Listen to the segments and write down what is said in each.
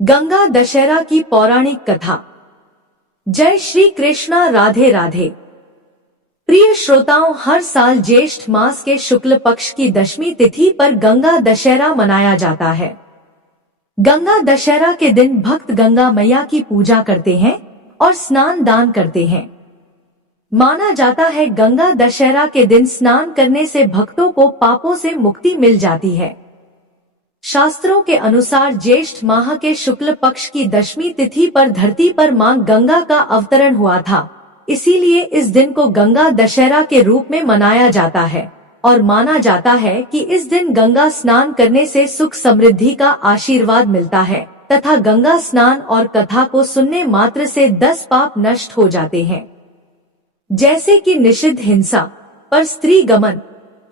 गंगा दशहरा की पौराणिक कथा। जय श्री कृष्णा, राधे राधे। प्रिय श्रोताओं, हर साल ज्येष्ठ मास के शुक्ल पक्ष की दशमी तिथि पर गंगा दशहरा मनाया जाता है। गंगा दशहरा के दिन भक्त गंगा मैया की पूजा करते हैं और स्नान दान करते हैं। माना जाता है गंगा दशहरा के दिन स्नान करने से भक्तों को पापों से मुक्ति मिल जाती है। शास्त्रों के अनुसार ज्येष्ठ माह के शुक्ल पक्ष की दशमी तिथि पर धरती पर मां गंगा का अवतरण हुआ था, इसीलिए इस दिन को गंगा दशहरा के रूप में मनाया जाता है और माना जाता है कि इस दिन गंगा स्नान करने से सुख समृद्धि का आशीर्वाद मिलता है तथा गंगा स्नान और कथा को सुनने मात्र से 10 पाप नष्ट हो जाते हैं, जैसे कि निषिद्ध हिंसा, पर स्त्री गमन,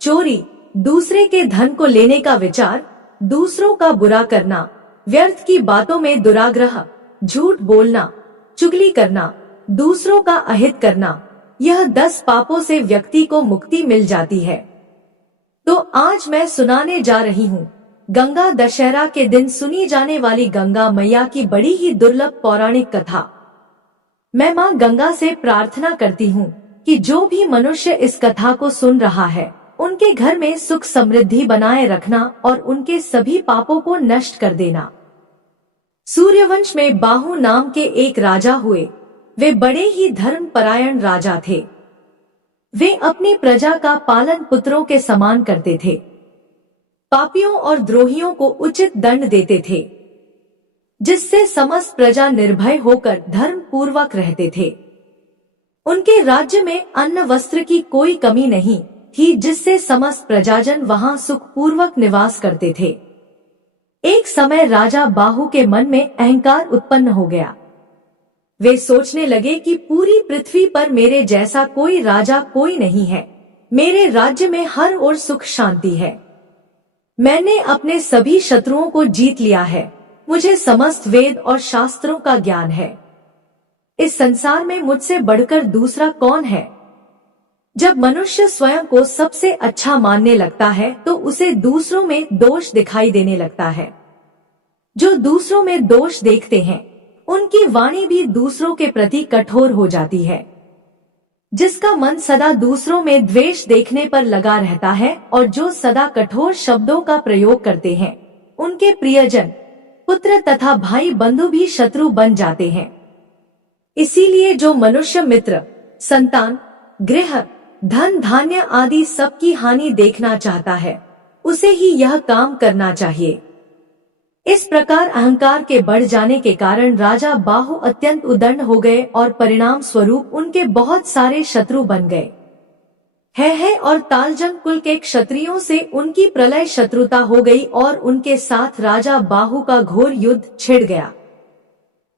चोरी, दूसरे के धन को लेने का विचार, दूसरों का बुरा करना, व्यर्थ की बातों में दुराग्रह, झूठ बोलना, चुगली करना, दूसरों का अहित करना, यह 10 पापों से व्यक्ति को मुक्ति मिल जाती है। तो आज मैं सुनाने जा रही हूँ गंगा दशहरा के दिन सुनी जाने वाली गंगा मैया की बड़ी ही दुर्लभ पौराणिक कथा। मैं मां गंगा से प्रार्थना करती हूँ कि जो भी मनुष्य इस कथा को सुन रहा है, उनके घर में सुख समृद्धि बनाए रखना और उनके सभी पापों को नष्ट कर देना। सूर्यवंश में बाहु नाम के एक राजा हुए। वे बड़े ही धर्मपरायण राजा थे। वे अपनी प्रजा का पालन पुत्रों के समान करते थे। पापियों और द्रोहियों को उचित दंड देते थे, जिससे समस्त प्रजा निर्भय होकर धर्म पूर्वक रहते थे। उनके राज्य में अन्न वस्त्र की कोई कमी नहीं थी, जिससे समस्त प्रजाजन वहां सुख पूर्वक निवास करते थे। एक समय राजा बाहु के मन में अहंकार उत्पन्न हो गया। वे सोचने लगे कि पूरी पृथ्वी पर मेरे जैसा कोई राजा कोई नहीं है। मेरे राज्य में हर ओर सुख शांति है। मैंने अपने सभी शत्रुओं को जीत लिया है। मुझे समस्त वेद और शास्त्रों का ज्ञान है। इस संसार में मुझसे बढ़कर दूसरा कौन है? जब मनुष्य स्वयं को सबसे अच्छा मानने लगता है तो उसे दूसरों में दोष दिखाई देने लगता है। जो दूसरों में दोष देखते हैं, उनकी वाणी भी दूसरों के प्रति कठोर हो जाती है। जिसका मन सदा दूसरों में द्वेष देखने पर लगा रहता है और जो सदा कठोर शब्दों का प्रयोग करते हैं, उनके प्रियजन, पुत्र तथा भाई बंधु भी शत्रु बन जाते हैं। इसीलिए जो मनुष्य मित्र, संतान, गृह, धन धान्य आदि सबकी हानि देखना चाहता है, उसे ही यह काम करना चाहिए। इस प्रकार अहंकार के बढ़ जाने के कारण राजा बाहु अत्यंत उद्दंड हो गए और परिणाम स्वरूप उनके बहुत सारे शत्रु बन गए। है और तालजंग कुल के क्षत्रियों से उनकी प्रलय शत्रुता हो गई और उनके साथ राजा बाहु का घोर युद्ध छिड़ गया।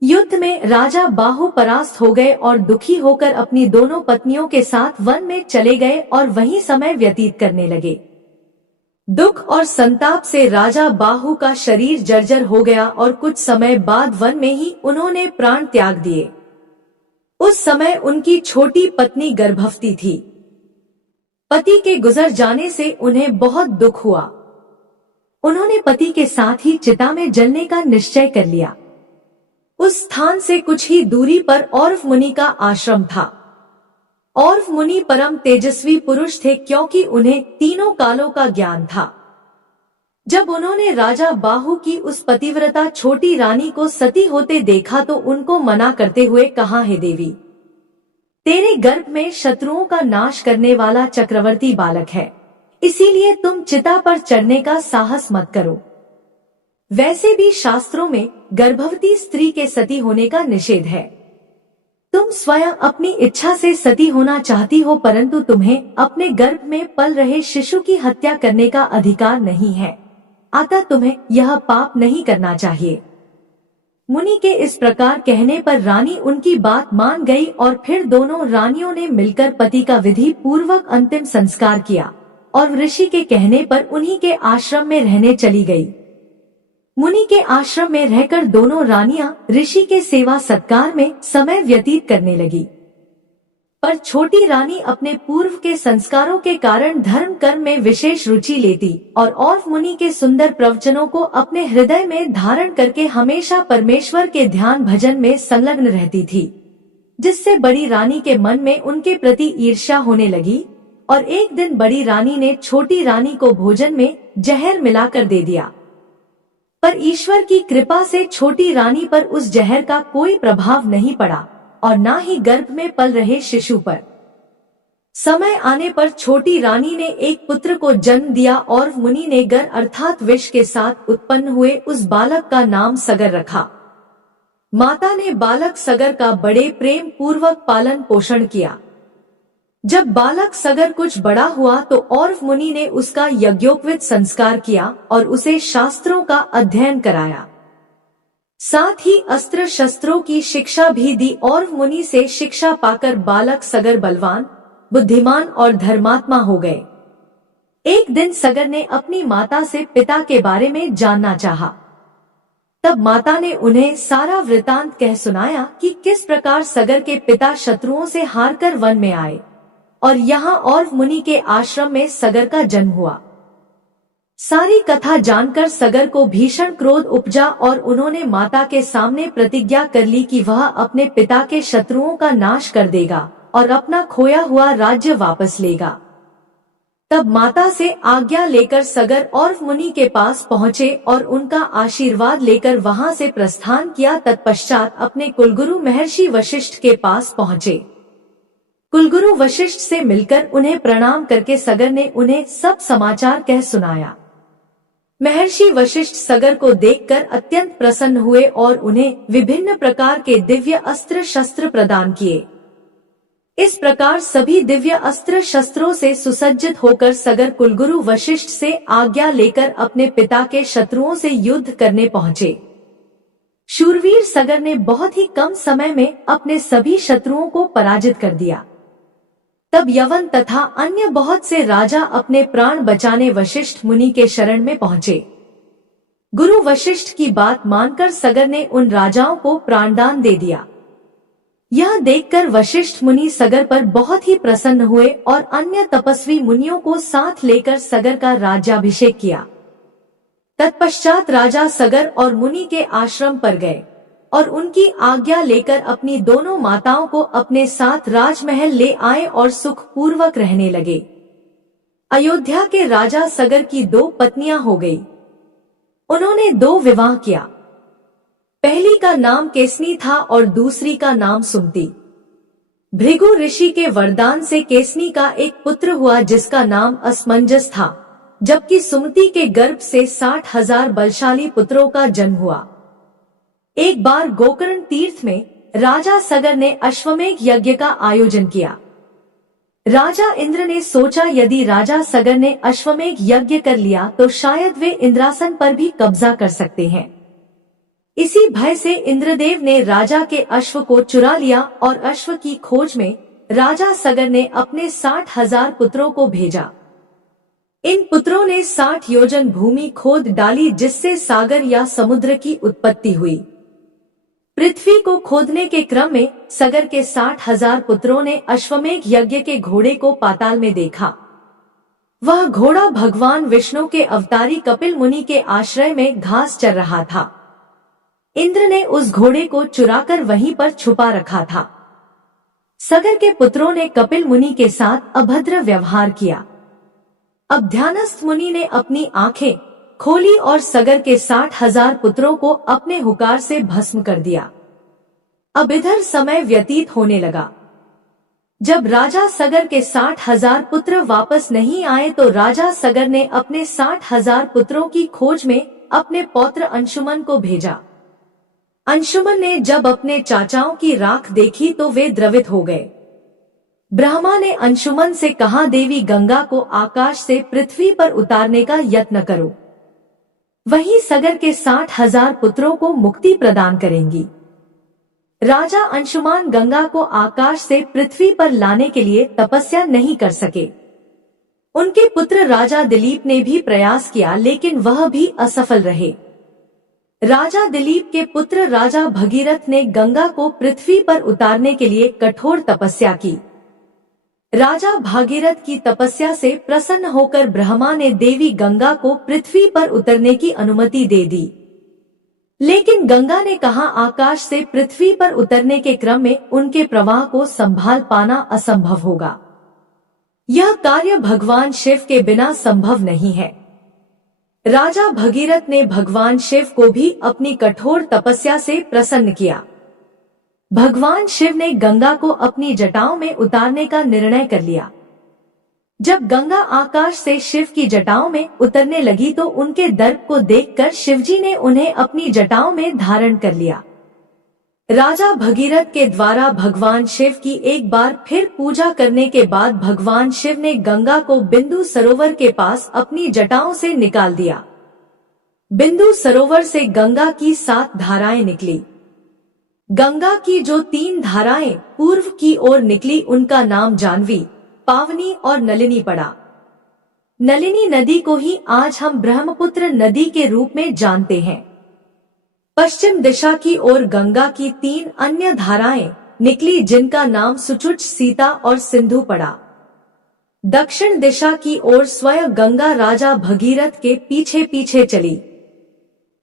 युद्ध में राजा बाहु परास्त हो गए और दुखी होकर अपनी दोनों पत्नियों के साथ वन में चले गए और वहीं समय व्यतीत करने लगे। दुख और संताप से राजा बाहु का शरीर जर्जर हो गया और कुछ समय बाद वन में ही उन्होंने प्राण त्याग दिए। उस समय उनकी छोटी पत्नी गर्भवती थी। पति के गुजर जाने से उन्हें बहुत दुख हुआ। उन्होंने पति के साथ ही चिता में जलने का निश्चय कर लिया। उस स्थान से कुछ ही दूरी पर औरव मुनि का आश्रम था। औरव मुनि परम तेजस्वी पुरुष थे, क्योंकि उन्हें तीनों कालों का ज्ञान था। जब उन्होंने राजा बाहु की उस पतिव्रता छोटी रानी को सती होते देखा तो उनको मना करते हुए कहा, हे देवी, तेरे गर्भ में शत्रुओं का नाश करने वाला चक्रवर्ती बालक है, इसीलिए तुम चिता पर चढ़ने का साहस मत करो। वैसे भी शास्त्रों में गर्भवती स्त्री के सती होने का निषेध है। तुम स्वयं अपनी इच्छा से सती होना चाहती हो, परंतु तुम्हें अपने गर्भ में पल रहे शिशु की हत्या करने का अधिकार नहीं है, अतः तुम्हें यह पाप नहीं करना चाहिए। मुनि के इस प्रकार कहने पर रानी उनकी बात मान गई और फिर दोनों रानियों ने मिलकर पति का विधि पूर्वक अंतिम संस्कार किया और ऋषि के कहने पर उन्हीं के आश्रम में रहने चली गई। मुनि के आश्रम में रहकर दोनों रानियां ऋषि के सेवा सत्कार में समय व्यतीत करने लगी। पर छोटी रानी अपने पूर्व के संस्कारों के कारण धर्म कर्म में विशेष रुचि लेती और औरव मुनि के सुंदर प्रवचनों को अपने हृदय में धारण करके हमेशा परमेश्वर के ध्यान भजन में संलग्न रहती थी, जिससे बड़ी रानी के मन में उनके प्रति ईर्ष्या होने लगी और एक दिन बड़ी रानी ने छोटी रानी को भोजन में जहर मिलाकर दे दिया। पर ईश्वर की कृपा से छोटी रानी पर उस जहर का कोई प्रभाव नहीं पड़ा और ना ही गर्भ में पल रहे शिशु पर। समय आने पर छोटी रानी ने एक पुत्र को जन्म दिया और मुनि ने गर अर्थात विष के साथ उत्पन्न हुए उस बालक का नाम सगर रखा। माता ने बालक सगर का बड़े प्रेम पूर्वक पालन पोषण किया। जब बालक सगर कुछ बड़ा हुआ तो औरव मुनि ने उसका यज्ञोपवीत संस्कार किया और उसे शास्त्रों का अध्ययन कराया। साथ ही अस्त्र शस्त्रों की शिक्षा भी दी और मुनि से शिक्षा पाकर बालक सगर बलवान, बुद्धिमान और धर्मात्मा हो गए। एक दिन सगर ने अपनी माता से पिता के बारे में जानना चाहा। तब माता ने उन्हें सारा वृतांत कह सुनाया कि किस प्रकार सगर के पिता शत्रुओं से हारकर वन में आए और यहाँ औरव मुनि के आश्रम में सगर का जन्म हुआ। सारी कथा जानकर सगर को भीषण क्रोध उपजा और उन्होंने माता के सामने प्रतिज्ञा कर ली कि वह अपने पिता के शत्रुओं का नाश कर देगा और अपना खोया हुआ राज्य वापस लेगा। तब माता से आज्ञा लेकर सगर औरव मुनि के पास पहुँचे और उनका आशीर्वाद लेकर वहां से प्रस्थान किया। तत्पश्चात अपने कुलगुरु महर्षि वशिष्ठ के पास पहुँचे। कुलगुरु वशिष्ठ से मिलकर उन्हें प्रणाम करके सगर ने उन्हें सब समाचार कह सुनाया। महर्षि वशिष्ठ सगर को देखकर अत्यंत प्रसन्न हुए और उन्हें विभिन्न प्रकार के दिव्य अस्त्र शस्त्र प्रदान किए। इस प्रकार सभी दिव्य अस्त्र शस्त्रों से सुसज्जित होकर सगर कुलगुरु वशिष्ठ से आज्ञा लेकर अपने पिता के शत्रुओं से युद्ध करने पहुँचे। शूरवीर सगर ने बहुत ही कम समय में अपने सभी शत्रुओं को पराजित कर दिया। तब यवन तथा अन्य बहुत से राजा अपने प्राण बचाने वशिष्ठ मुनि के शरण में पहुँचे। गुरु वशिष्ठ की बात मानकर सगर ने उन राजाओं को प्राणदान दे दिया। यह देखकर वशिष्ठ मुनि सगर पर बहुत ही प्रसन्न हुए और अन्य तपस्वी मुनियों को साथ लेकर सगर का राज्याभिषेक किया। तत्पश्चात राजा सगर और मुनि के आश्रम पर गए और उनकी आज्ञा लेकर अपनी दोनों माताओं को अपने साथ राजमहल ले आए और सुख पूर्वक रहने लगे। अयोध्या के राजा सगर की 2 पत्नियां हो गई। उन्होंने 2 विवाह किया। पहली का नाम केसनी था और दूसरी का नाम सुमति। भृगु ऋषि के वरदान से केसनी का एक पुत्र हुआ जिसका नाम असमंजस था, जबकि सुमति के गर्भ से 60,000 बलशाली पुत्रों का जन्म हुआ। एक बार गोकर्ण तीर्थ में राजा सगर ने अश्वमेघ यज्ञ का आयोजन किया। राजा इंद्र ने सोचा यदि राजा सगर ने अश्वमेघ यज्ञ कर लिया तो शायद वे इंद्रासन पर भी कब्जा कर सकते हैं। इसी भय से इंद्रदेव ने राजा के अश्व को चुरा लिया और अश्व की खोज में राजा सगर ने अपने 60,000 पुत्रों को भेजा। इन पुत्रों ने 60 योजन भूमि खोद डाली जिससे सागर या समुद्र की उत्पत्ति हुई। पृथ्वी को खोदने के क्रम में सगर के 60,000 पुत्रों ने अश्वमेघ यज्ञ के घोड़े को पाताल में देखा। वह घोड़ा भगवान विष्णु के अवतारी कपिल मुनि के आश्रय में घास चर रहा था। इंद्र ने उस घोड़े को चुराकर वहीं पर छुपा रखा था। सगर के पुत्रों ने कपिल मुनि के साथ अभद्र व्यवहार किया। अब ध्यानस्थ मुनि ने अपनी आंखें खोली और सगर के 60,000 पुत्रों को अपने हुकार से भस्म कर दिया। अब इधर समय व्यतीत होने लगा। जब राजा सगर के 60,000 पुत्र वापस नहीं आए तो राजा सगर ने अपने 60,000 पुत्रों की खोज में अपने पौत्र अंशुमन को भेजा। अंशुमन ने जब अपने चाचाओं की राख देखी तो वे द्रवित हो गए। ब्रह्मा ने अंशुमन से कहा, देवी गंगा को आकाश से पृथ्वी पर उतारने का यत्न करो, वही सगर के 60,000 पुत्रों को मुक्ति प्रदान करेंगी। राजा अंशुमान गंगा को आकाश से पृथ्वी पर लाने के लिए तपस्या नहीं कर सके। उनके पुत्र राजा दिलीप ने भी प्रयास किया लेकिन वह भी असफल रहे। राजा दिलीप के पुत्र राजा भगीरथ ने गंगा को पृथ्वी पर उतारने के लिए कठोर तपस्या की, राजा भागीरथ की तपस्या से प्रसन्न होकर ब्रह्मा ने देवी गंगा को पृथ्वी पर उतरने की अनुमति दे दी। लेकिन गंगा ने कहा आकाश से पृथ्वी पर उतरने के क्रम में उनके प्रवाह को संभाल पाना असंभव होगा। यह कार्य भगवान शिव के बिना संभव नहीं है। राजा भगीरथ ने भगवान शिव को भी अपनी कठोर तपस्या से प्रसन्न किया। भगवान शिव ने गंगा को अपनी जटाओं में उतारने का निर्णय कर लिया। जब गंगा आकाश से शिव की जटाओं में उतरने लगी तो उनके दर्प को देखकर शिवजी ने उन्हें अपनी जटाओं में धारण कर लिया। राजा भगीरथ के द्वारा भगवान शिव की एक बार फिर पूजा करने के बाद भगवान शिव ने गंगा को बिंदु सरोवर के पास अपनी जटाओं से निकाल दिया। बिंदु सरोवर से गंगा की 7 धाराएं निकली। गंगा की जो 3 धाराएं पूर्व की ओर निकली उनका नाम जानवी, पावनी और नलिनी पड़ा। नलिनी नदी को ही आज हम ब्रह्मपुत्र नदी के रूप में जानते हैं। पश्चिम दिशा की ओर गंगा की 3 अन्य धाराएं निकली जिनका नाम सुचुच, सीता और सिंधु पड़ा। दक्षिण दिशा की ओर स्वयं गंगा राजा भगीरथ के पीछे पीछे चली।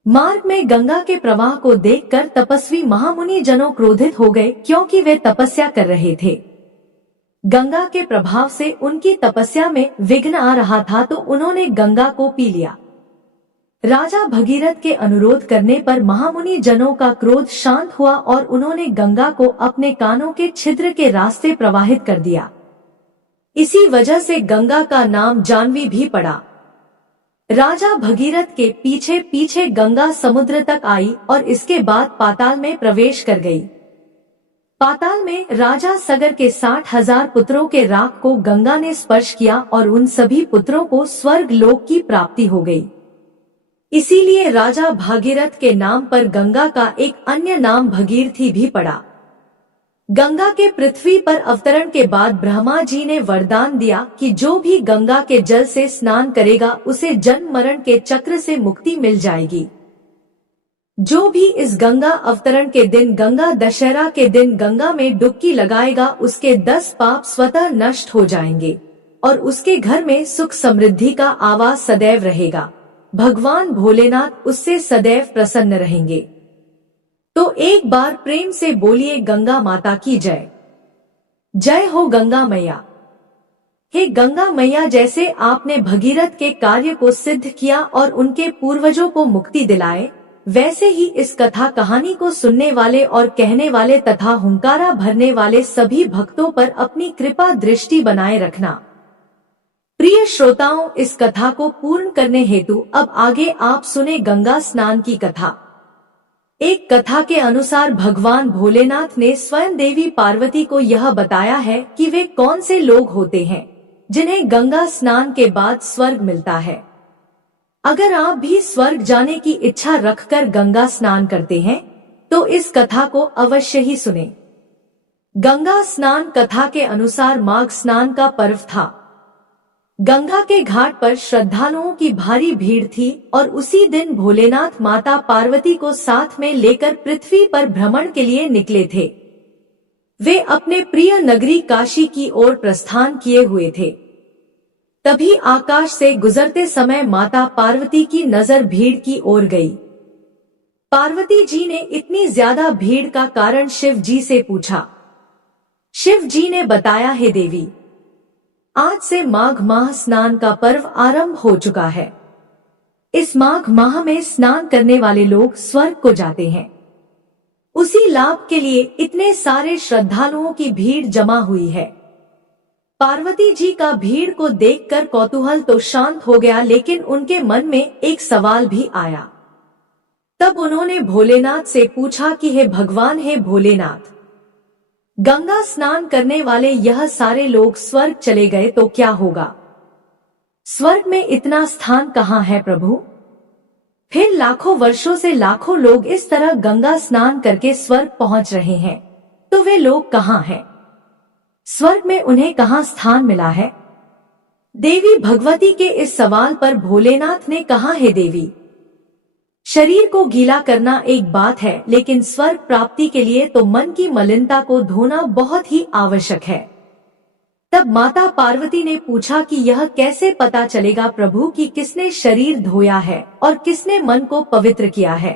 मार्ग में गंगा के प्रवाह को देखकर तपस्वी महामुनि जनों क्रोधित हो गए क्योंकि वे तपस्या कर रहे थे। गंगा के प्रभाव से उनकी तपस्या में विघ्न आ रहा था तो उन्होंने गंगा को पी लिया। राजा भगीरथ के अनुरोध करने पर महामुनि जनों का क्रोध शांत हुआ और उन्होंने गंगा को अपने कानों के छिद्र के रास्ते प्रवाहित कर दिया। इसी वजह से गंगा का नाम जानवी भी पड़ा। राजा भगीरथ के पीछे पीछे गंगा समुद्र तक आई और इसके बाद पाताल में प्रवेश कर गई। पाताल में राजा सगर के 60,000 पुत्रों के राख को गंगा ने स्पर्श किया और उन सभी पुत्रों को स्वर्ग लोक की प्राप्ति हो गई। इसीलिए राजा भागीरथ के नाम पर गंगा का एक अन्य नाम भगीरथी भी पड़ा। गंगा के पृथ्वी पर अवतरण के बाद ब्रह्मा जी ने वरदान दिया कि जो भी गंगा के जल से स्नान करेगा उसे जन्म मरण के चक्र से मुक्ति मिल जाएगी। जो भी इस गंगा अवतरण के दिन, गंगा दशहरा के दिन गंगा में डुबकी लगाएगा उसके 10 पाप स्वतः नष्ट हो जाएंगे और उसके घर में सुख समृद्धि का आवास सदैव रहेगा। भगवान भोलेनाथ उससे सदैव प्रसन्न रहेंगे। तो एक बार प्रेम से बोलिए गंगा माता की जय। जय हो गंगा मैया। हे गंगा मैया, जैसे आपने भगीरथ के कार्य को सिद्ध किया और उनके पूर्वजों को मुक्ति दिलाए, वैसे ही इस कथा कहानी को सुनने वाले और कहने वाले तथा हुंकारा भरने वाले सभी भक्तों पर अपनी कृपा दृष्टि बनाए रखना। प्रिय श्रोताओं, इस कथा को पूर्ण करने हेतु अब आगे आप सुने गंगा स्नान की कथा। एक कथा के अनुसार भगवान भोलेनाथ ने स्वयं देवी पार्वती को यह बताया है कि वे कौन से लोग होते हैं जिन्हें गंगा स्नान के बाद स्वर्ग मिलता है। अगर आप भी स्वर्ग जाने की इच्छा रखकर गंगा स्नान करते हैं तो इस कथा को अवश्य ही सुने। गंगा स्नान कथा के अनुसार माघ स्नान का पर्व था। गंगा के घाट पर श्रद्धालुओं की भारी भीड़ थी और उसी दिन भोलेनाथ माता पार्वती को साथ में लेकर पृथ्वी पर भ्रमण के लिए निकले थे। वे अपने प्रिय नगरी काशी की ओर प्रस्थान किए हुए थे। तभी आकाश से गुजरते समय माता पार्वती की नजर भीड़ की ओर गई। पार्वती जी ने इतनी ज्यादा भीड़ का कारण शिव जी से पूछा। शिव जी ने बताया, हे देवी, आज से माघ माह स्नान का पर्व आरंभ हो चुका है। इस माघ माह में स्नान करने वाले लोग स्वर्ग को जाते हैं। उसी लाभ के लिए इतने सारे श्रद्धालुओं की भीड़ जमा हुई है। पार्वती जी का भीड़ को देखकर कौतूहल तो शांत हो गया, लेकिन उनके मन में एक सवाल भी आया। तब उन्होंने भोलेनाथ से पूछा कि हे भगवान, हे भोलेनाथ, गंगा स्नान करने वाले यह सारे लोग स्वर्ग चले गए तो क्या होगा? स्वर्ग में इतना स्थान कहाँ है प्रभु? फिर लाखों वर्षों से लाखों लोग इस तरह गंगा स्नान करके स्वर्ग पहुंच रहे हैं, तो वे लोग कहाँ हैं? स्वर्ग में उन्हें कहाँ स्थान मिला है? देवी भगवती के इस सवाल पर भोलेनाथ ने कहा, हे देवी, शरीर को गीला करना एक बात है, लेकिन स्वर्ग प्राप्ति के लिए तो मन की मलिनता को धोना बहुत ही आवश्यक है। तब माता पार्वती ने पूछा कि यह कैसे पता चलेगा प्रभु कि किसने शरीर धोया है और किसने मन को पवित्र किया है।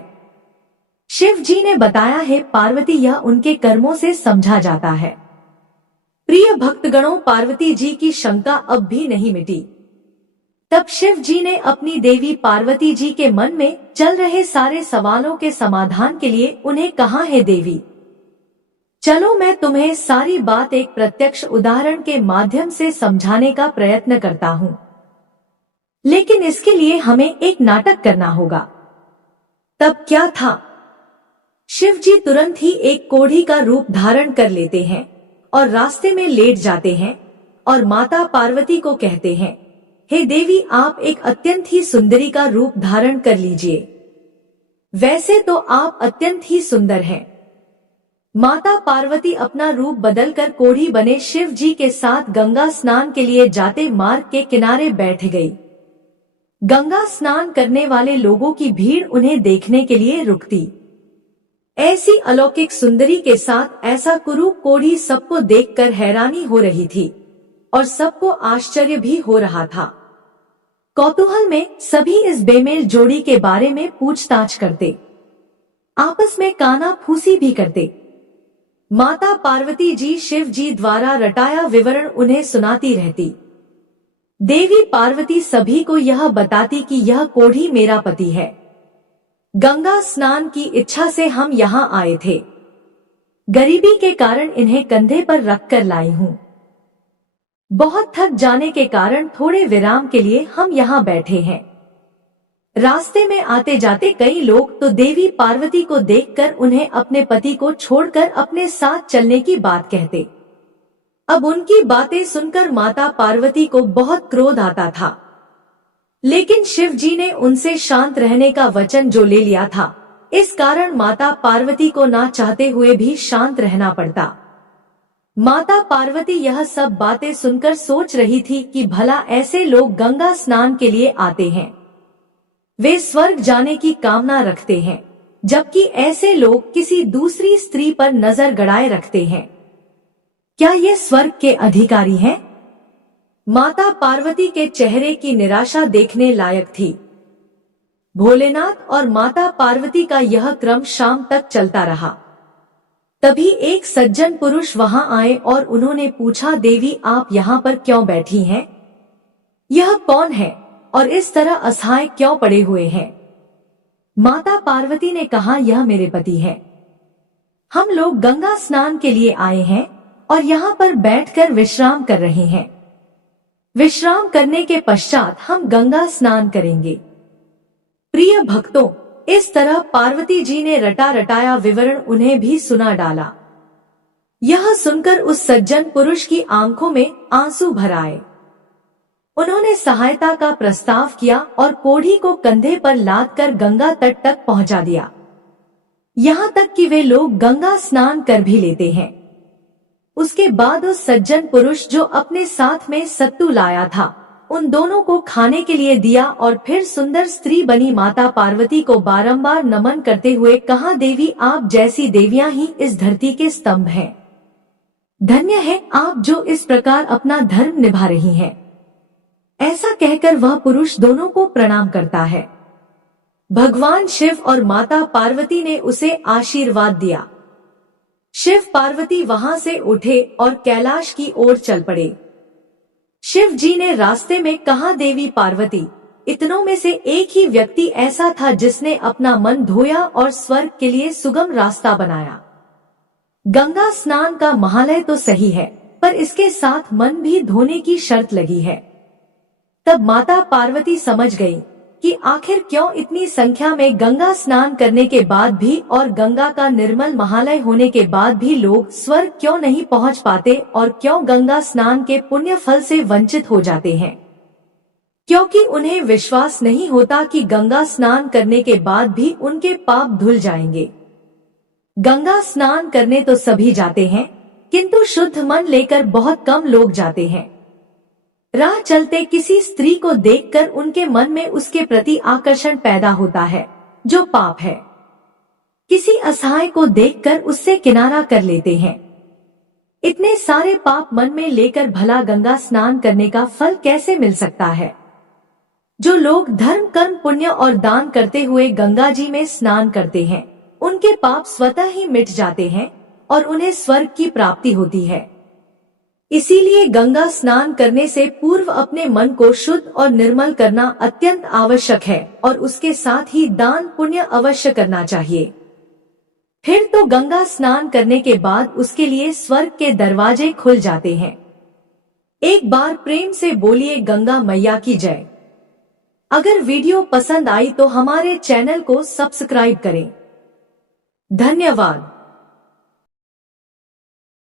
शिव जी ने बताया है पार्वती यह उनके कर्मों से समझा जाता है। प्रिय भक्तगणों, पार्वती जी की शंका अब भी नहीं मिटी। तब शिव जी ने अपनी देवी पार्वती जी के मन में चल रहे सारे सवालों के समाधान के लिए उन्हें कहा, है देवी, चलो मैं तुम्हें सारी बात एक प्रत्यक्ष उदाहरण के माध्यम से समझाने का प्रयत्न करता हूँ, लेकिन इसके लिए हमें एक नाटक करना होगा। तब क्या था, शिव जी तुरंत ही एक कोढ़ी का रूप धारण कर लेते हैं और रास्ते में लेट जाते हैं और माता पार्वती को कहते हैं, हे देवी, आप एक अत्यंत ही सुंदरी का रूप धारण कर लीजिए। वैसे तो आप अत्यंत ही सुंदर हैं। माता पार्वती अपना रूप बदलकर कोढ़ी बने शिव जी के साथ गंगा स्नान के लिए जाते मार्ग के किनारे बैठ गई। गंगा स्नान करने वाले लोगों की भीड़ उन्हें देखने के लिए रुकती। ऐसी अलौकिक सुंदरी के साथ ऐसा कुरूप कोढ़ी सबको देखकर हैरानी हो रही थी और सबको आश्चर्य भी हो रहा था। कौतूहल में सभी इस बेमेल जोड़ी के बारे में पूछताछ करते, आपस में काना फूसी भी करते। माता पार्वती जी शिव जी द्वारा रटाया विवरण उन्हें सुनाती रहती। देवी पार्वती सभी को यह बताती कि यह कोढ़ी मेरा पति है। गंगा स्नान की इच्छा से हम यहाँ आए थे। गरीबी के कारण इन्हें कंधे पर रखकर लाई हूँ। बहुत थक जाने के कारण थोड़े विराम के लिए हम यहाँ बैठे हैं। रास्ते में आते जाते कई लोग तो देवी पार्वती को देखकर उन्हें अपने पति को छोड़कर अपने साथ चलने की बात कहते। अब उनकी बातें सुनकर माता पार्वती को बहुत क्रोध आता था, लेकिन शिव जी ने उनसे शांत रहने का वचन जो ले लिया था, इस कारण माता पार्वती को ना चाहते हुए भी शांत रहना पड़ता। माता पार्वती यह सब बातें सुनकर सोच रही थी कि भला ऐसे लोग गंगा स्नान के लिए आते हैं, वे स्वर्ग जाने की कामना रखते हैं, जबकि ऐसे लोग किसी दूसरी स्त्री पर नजर गड़ाए रखते हैं। क्या ये स्वर्ग के अधिकारी हैं? माता पार्वती के चेहरे की निराशा देखने लायक थी। भोलेनाथ और माता पार्वती का यह क्रम शाम तक चलता रहा। तभी एक सज्जन पुरुष वहां आए और उन्होंने पूछा, देवी, आप यहाँ पर क्यों बैठी हैं? यह कौन है और इस तरह असहाय क्यों पड़े हुए हैं? माता पार्वती ने कहा, यह मेरे पति है। हम लोग गंगा स्नान के लिए आए हैं और यहाँ पर बैठकर विश्राम कर रहे हैं। विश्राम करने के पश्चात हम गंगा स्नान करेंगे। प्रिय भक्तों, इस तरह पार्वती जी ने रटा रटाया विवरण उन्हें भी सुना डाला। यह सुनकर उस सज्जन पुरुष की आंखों में आंसू भर आए। उन्होंने सहायता का प्रस्ताव किया और कोढ़ी को कंधे पर लादकर गंगा तट तक पहुंचा दिया। यहाँ तक कि वे लोग गंगा स्नान कर भी लेते हैं। उसके बाद उस सज्जन पुरुष जो अपने साथ में सत्तू लाया था, उन दोनों को खाने के लिए दिया और फिर सुंदर स्त्री बनी माता पार्वती को बारंबार नमन करते हुए कहा, देवी, आप जैसी देवियां ही इस धरती के स्तंभ हैं। धन्य है आप जो इस प्रकार अपना धर्म निभा रही हैं। ऐसा कहकर वह पुरुष दोनों को प्रणाम करता है। भगवान शिव और माता पार्वती ने उसे आशीर्वाद दिया। शिव पार्वती वहां से उठे और कैलाश की ओर चल पड़े। शिव जी ने रास्ते में कहा, देवी पार्वती, इतनों में से एक ही व्यक्ति ऐसा था जिसने अपना मन धोया और स्वर्ग के लिए सुगम रास्ता बनाया। गंगा स्नान का महालय तो सही है, पर इसके साथ मन भी धोने की शर्त लगी है। तब माता पार्वती समझ गई कि आखिर क्यों इतनी संख्या में गंगा स्नान करने के बाद भी और गंगा का निर्मल महालय होने के बाद भी लोग स्वर्ग क्यों नहीं पहुंच पाते और क्यों गंगा स्नान के पुण्य फल से वंचित हो जाते हैं। क्योंकि उन्हें विश्वास नहीं होता कि गंगा स्नान करने के बाद भी उनके पाप धुल जाएंगे। गंगा स्नान करने तो सभी जाते हैं, किंतु शुद्ध मन लेकर बहुत कम लोग जाते हैं। राह चलते किसी स्त्री को देखकर उनके मन में उसके प्रति आकर्षण पैदा होता है, जो पाप है। किसी असहाय को देखकर उससे किनारा कर लेते हैं। इतने सारे पाप मन में लेकर भला गंगा स्नान करने का फल कैसे मिल सकता है। जो लोग धर्म कर्म पुण्य और दान करते हुए गंगा जी में स्नान करते हैं, उनके पाप स्वतः ही मिट जाते हैं और उन्हें स्वर्ग की प्राप्ति होती है। इसीलिए गंगा स्नान करने से पूर्व अपने मन को शुद्ध और निर्मल करना अत्यंत आवश्यक है और उसके साथ ही दान पुण्य अवश्य करना चाहिए। फिर तो गंगा स्नान करने के बाद उसके लिए स्वर्ग के दरवाजे खुल जाते हैं। एक बार प्रेम से बोलिए गंगा मैया की जय। अगर वीडियो पसंद आई तो हमारे चैनल को सब्सक्राइब करें। धन्यवाद।